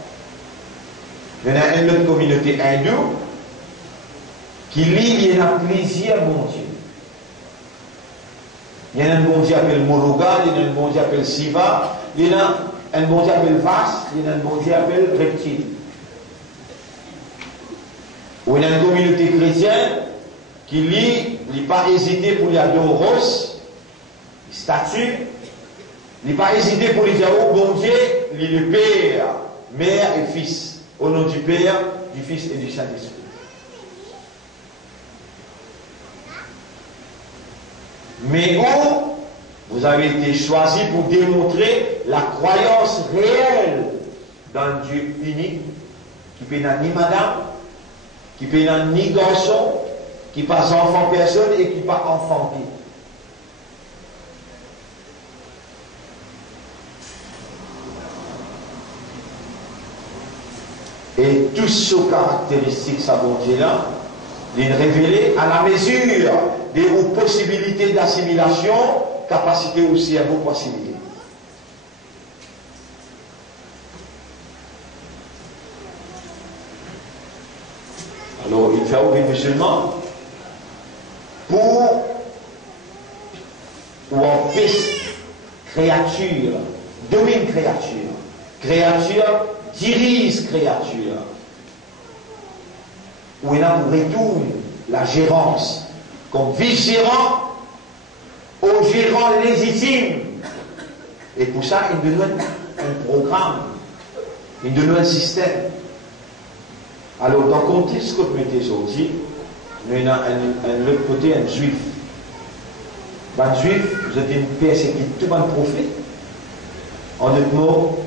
Il y a une autre communauté hindoue qui lit, il y a plusieurs bon Dieu. Il y a un bon Dieu qui s'appelle Mologa, il y a un bon Dieu qui s'appelle Siva, il y a un bon Dieu qui s'appelle Vas, il y a un bon Dieu qui s'appelle Reptile. Ou il y a une communauté chrétienne qui lit, il n'a pas hésité pour les adorer, statues, il n'a pas hésité pour les dire, oh bon Dieu, il est le Père, Mère et Fils, au nom du Père, du Fils et du Saint-Esprit. Mais où vous avez été choisi pour démontrer la croyance réelle d'un Dieu unique, qui peut n'a ni madame, qui peut n'a ni garçon, qui passe enfant personne et qui pas enfanté. Et tout ce caractéristique, ça bon Dieu là, il est révélé à la mesure des possibilités d'assimilation, capacité aussi à beaucoup assimiler. Alors, il fait ouvrir les musulmans pour ou empêcher créature, domine créature, créature dirige créature. Où il a retourne la gérance comme vice-gérant au gérant légitime. Et pour ça, il donne un programme, il donne un système. Alors, dans le contexte que vous mettez aujourd'hui, nous avons un autre côté, un juif. Un juif, vous êtes une persécution, tout un prophète. En d'autres mots,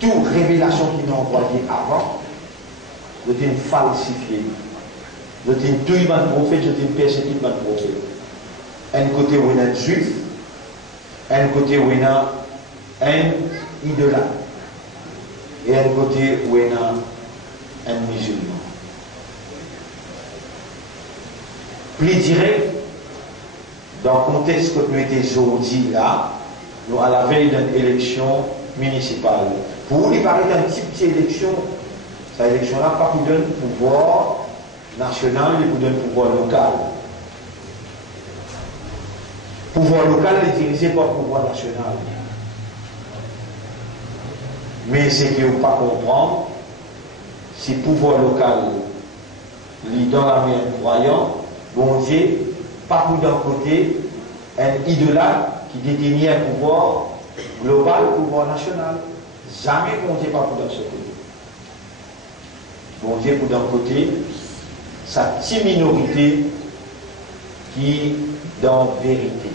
toute révélation qui m'a envoyée avant, vous êtes une falsifiée. Vous êtes une tout un prophète, vous êtes une persécution un prophète. Un côté où il y a un juif, un côté où il y a un idolâtre, et un côté où il y a un musulman. Plus direct, dans le contexte que nous étions aujourd'hui là, nous à la veille d'une élection municipale. Pour vous, il paraît un type d'élection. Cette élection-là, pas pour donner pouvoir national, mais pour donner pouvoir local. Pouvoir local est dirigé par le pouvoir national. Mais ce qu'il ne faut pas comprendre, si le pouvoir local lit dans la main croyant, bon Dieu, pas pour d'un côté, un idolâtre qui détenait un pouvoir global, pouvoir national. Jamais bon Dieu pas pour d'un ce côté. Bon Dieu pour d'un côté, sa petite minorité qui dans vérité.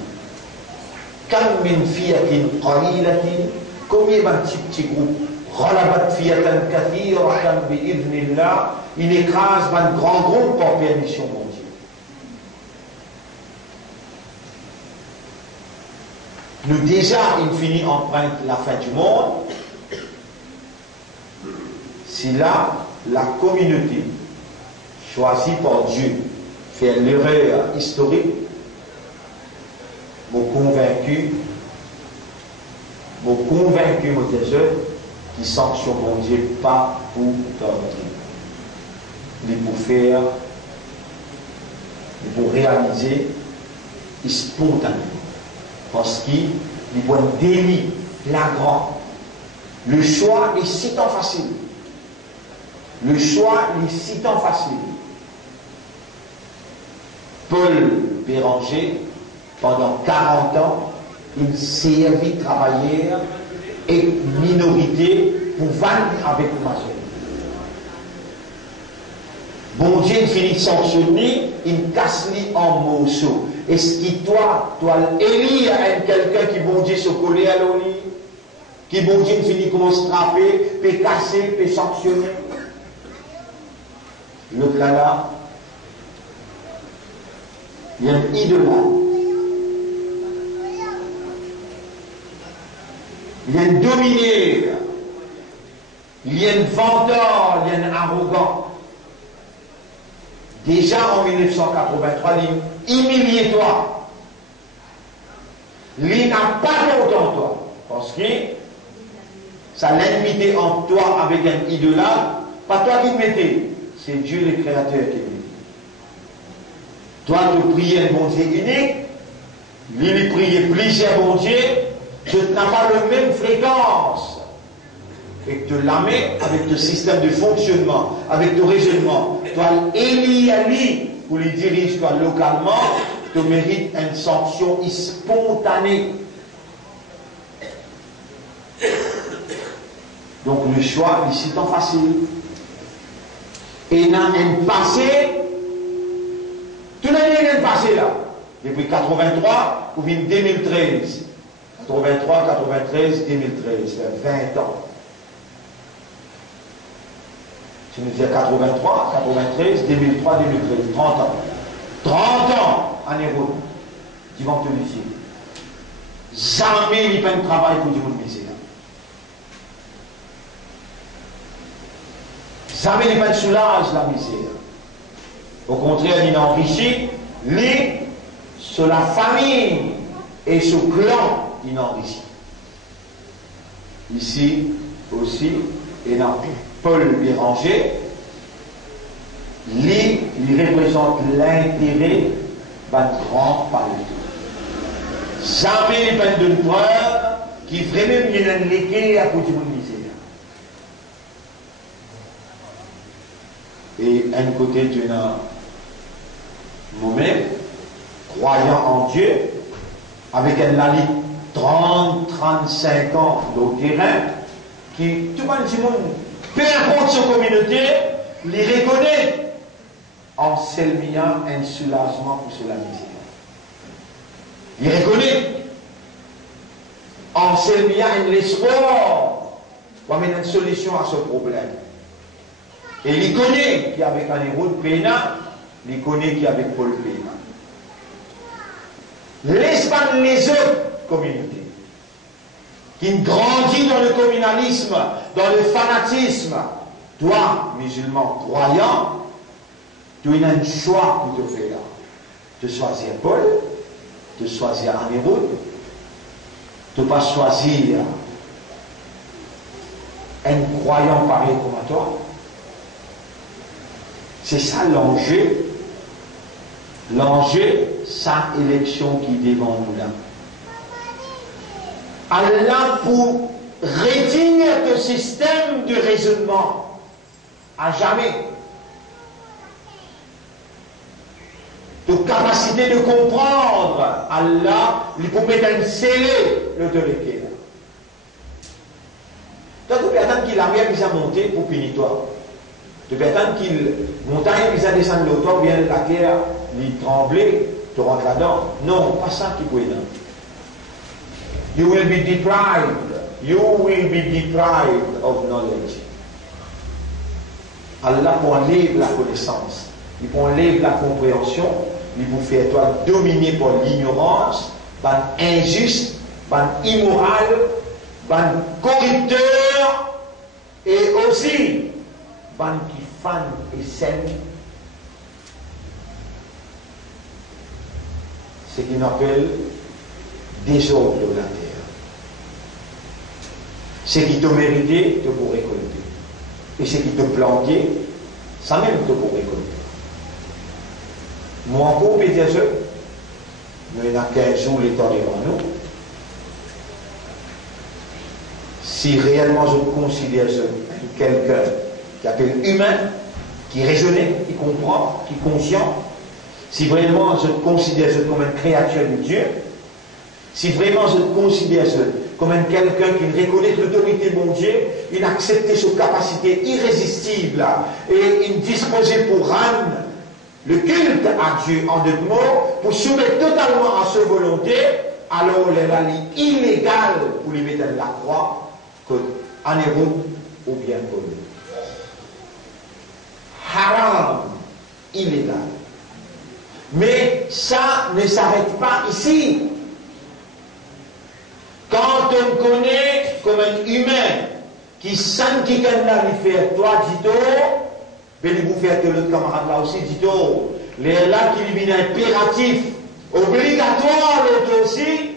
Quand une fille a une qalilatin, combien un petit groupe, Ralabat fiyatan kathira bi'idhnillah, il écrase un grand groupe par permission bon Dieu. Nous déjà, il finit empreinte la fin du monde. Si là, la communauté choisie par Dieu fait l'erreur historique, me convaincu, mon Dieu, qui sanctionne mon Dieu pas pour tenter. Mais pour faire, pour réaliser, spontanément. Parce qu'il y a un délit flagrant. Le choix est si tant facile. Le choix est si tant facile. Paul Béranger, pendant 40 ans, il servit travailleurs et minorités pour vaincre avec maçon. Bon Dieu finit de sanctionner, il casse-lui en morceaux. Est-ce que toi élire quelqu'un qui bon Dieu se coller à l'oli, qui bon Dieu finit comme strapper, peut casser, peut sanctionner? Le là, il y a un idolâtre. Il y a un dominé, il y a un vendeur, il y a un arrogant. Déjà en 1983, il humilié toi. Il n'a pas honte en toi. Parce que ça l'ennemité en toi avec un idolâtre, pas toi qui mettais, c'est Dieu le Créateur qui met. Toi, tu pries un bon Dieu unique, lui prier plusieurs bon Dieu, tu n'as pas la même fréquence. Et que tu la mets avec ton système de fonctionnement, avec ton raisonnement. Toi, élis à lui, pour lui diriger toi localement, tu mérites une sanction spontanée. Donc le choix est si tant facile. Et il y a un passé, tout l'année il y a un passé là. Depuis 83 ou 2013. 83, 93, 2013, c'est 20 ans. Tu nous dis 83, 93, 2003, 2013, 30 ans. 30 ans en héros. Dimanche de lycée. Jamais il n'y a pas de travail pour du monde lycée. Jamais il n'y a pas de soulage la misère. Au contraire, il enrichit les sur la famille et sur le clan, il enrichit. Ici aussi, et dans Paul Béranger, lui représente l'intérêt d'un grand palais. Jamais il n'y a pas de preuve qui vraiment il y a un légué à côté de mon misère. Et un côté d'un moment, croyant en Dieu, avec un lali 30-35 ans au terrain, qui, tout le monde, peu importe sa communauté, il reconnaît en selmia un soulagement pour cela misère. Il reconnaît en selmia un espoir pour amener une solution à ce problème. Et il connaît qu'avec un héros de Péna, il connaît qu'avec Paul Péna. L'Espagne, les autres communautés qui grandissent dans le communalisme, dans le fanatisme, toi, musulman croyant, tu as un choix pour te faire. De choisir Paul, de choisir un héros, de ne pas choisir un croyant pareil comme toi. C'est ça l'enjeu. L'enjeu, sa élection qui est devant nous là. Allah pour réduire le système de raisonnement à jamais. De capacité de comprendre Allah, il peut mettre un scellé l'autorité. Donc, tu peux attendre qu'il arrive à monter pour punir toi. Tu peux attendre qu'il montagne visa descendre de toi, bien la terre, il trembler, tu rentres là-dedans. Non, pas ça qui peut être. You will be deprived. You will be deprived of knowledge. Allah pour enlever la connaissance, il pour enlever la compréhension, il vous fait toi dominer par l'ignorance, par injuste, par immoral, par corrupteur, et aussi par qui fan et saine. Ce qu'on appelle désordre de la terre. Ce qui te méritait, te pour récolter. Et ce qui te plantait, ça même te pour récolter. Moi encore, Péter, nous il y a 15 jours, les temps devant nous. Si réellement je considère quelqu'un qui appelle humain, qui raisonne, qui comprend, qui est conscient, si vraiment je considère comme une créature de Dieu, si vraiment je considère comme quelqu'un qui reconnaît l'autorité de mon Dieu, il accepte ses capacités irrésistibles et il disposé pour rendre le culte à Dieu en deux mots, pour soumettre totalement à sa volonté, alors il est illégal pour lui mettre la croix en héros ou bien connu. Haram, illégal. Mais ça ne s'arrête pas ici. Quand on me connaît comme un humain qui sent qu'il a lui faire toi, dit-on, mais il vous fait l'autre camarade là aussi, dit-on, les là qui lui impératif, obligatoire l'autre aussi,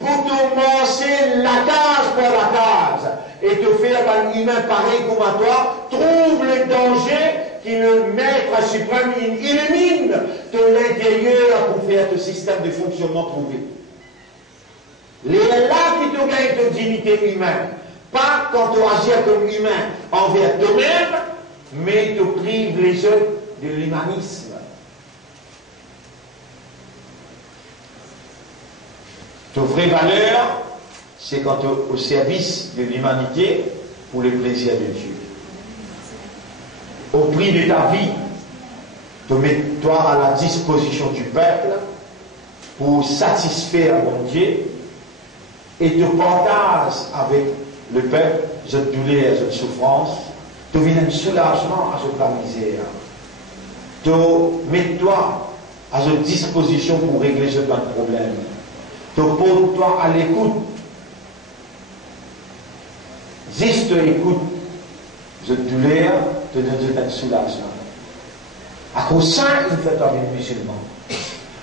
pour te lancer la case par la case et te faire un humain pareil comme à toi, trouve le danger qui le maître suprême illumine de l'intérieur pour faire ce système de fonctionnement trouvé. Les là qui te gagnent de dignité humaine, pas quand tu agis comme humain envers toi-même, mais tu prives les autres de l'humanisme. Ta vraie valeur, c'est quand tu es au service de l'humanité pour le plaisir de Dieu. Au prix de ta vie, te mets-toi à la disposition du peuple pour satisfaire mon Dieu et te partages avec le peuple cette douleur, cette souffrance, te viens un soulagement à cette misère. Te mets-toi à cette disposition pour régler ce problème. Te pose-toi à l'écoute. Juste écoute. Cette douleur te donne un soulagement. À cause de ça, il fait un musulman.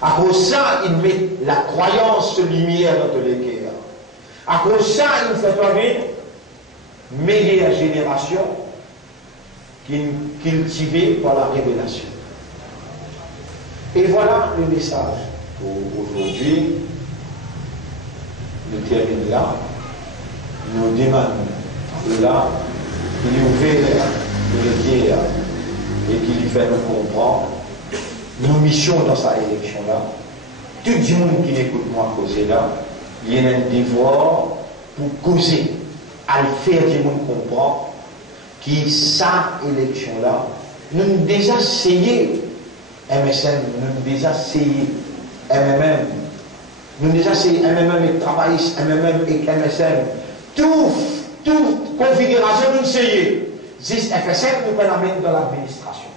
À cause de ça, il met la croyance de lumière dans tous les cœurs. À cause de ça, il fait une meilleure génération cultivée par la révélation. Et voilà le message pour aujourd'hui. Nous terminons là. Nous demandons là qu'il est ouvert de le dire et qu'il lui fait nous comprendre nos missions dans sa élection là. Tout le monde qui n'écoute moi causer là, il y a un devoir pour causer, à le faire du monde comprendre qui sa élection là, nous avons déjà essayé MSN, nous avons déjà essayé MMM, nous avons déjà essayé MMM avec travaillistes, MMM avec MSN, toute configuration nous avons essayé. Juste FSM nous peut l'amener dans l'administration.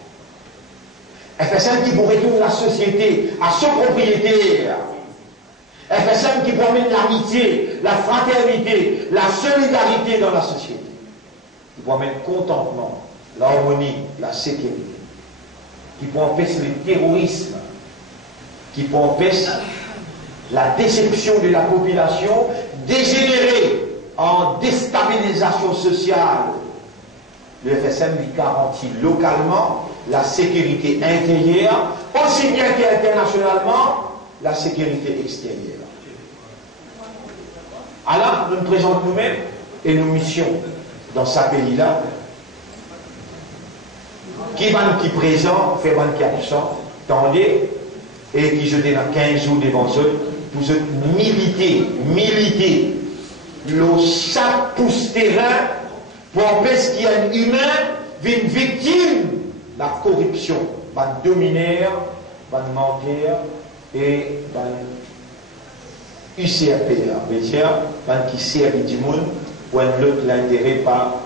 FSM qui pourrait retourner la société à son propriétaire. FSM qui promène l'amitié, la fraternité, la solidarité dans la société. Qui promène le contentement, l'harmonie, la sécurité. Qui peut empêcher le terrorisme. Qui peut empêcher la déception de la population dégénérée en déstabilisation sociale. Le FSM lui garantit localement la sécurité intérieure, aussi bien qu'internationalement, la sécurité extérieure. Alors, nous nous présentons nous-mêmes et nos missions dans ce pays-là. Qui va qui présent, fait qui absent, tendez, et qui je dis dans 15 jours devant eux, pour se militer, le chaque pouce terrain, pour empêcher qu'il y ait un humain, une victime de la corruption, de dominaire, de mentir et de UCRPA, qui sert du monde, ou un autre l'intérêt par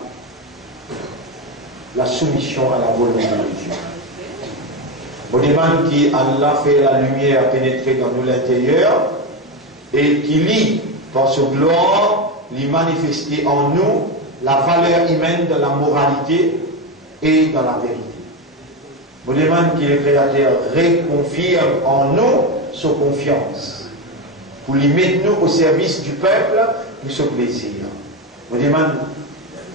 la soumission à la volonté de Dieu. On demande qu'Allah fait la lumière pénétrer dans nous l'intérieur et qu'il lit par sa gloire, lui manifester en nous la valeur humaine de la moralité et dans la vérité. On demande que le Créateur reconfirme en nous sa confiance pour lui mettre nous au service du peuple pour ce plaisir. On demande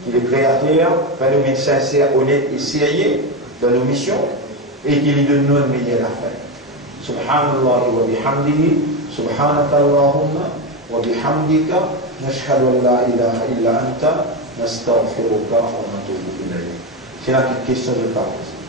que le Créateur fasse nous être sincères, honnêtes et sérieux dans nos missions et qu'il lui donne nous une meilleure affaire. Subhanallah wa bihamdihi, subhanaka Allahumma wa bihamdika, nashhadu an la ilaha illa anta, nastaghfiruka wa natubu ilayk. C'est la petite question de parole.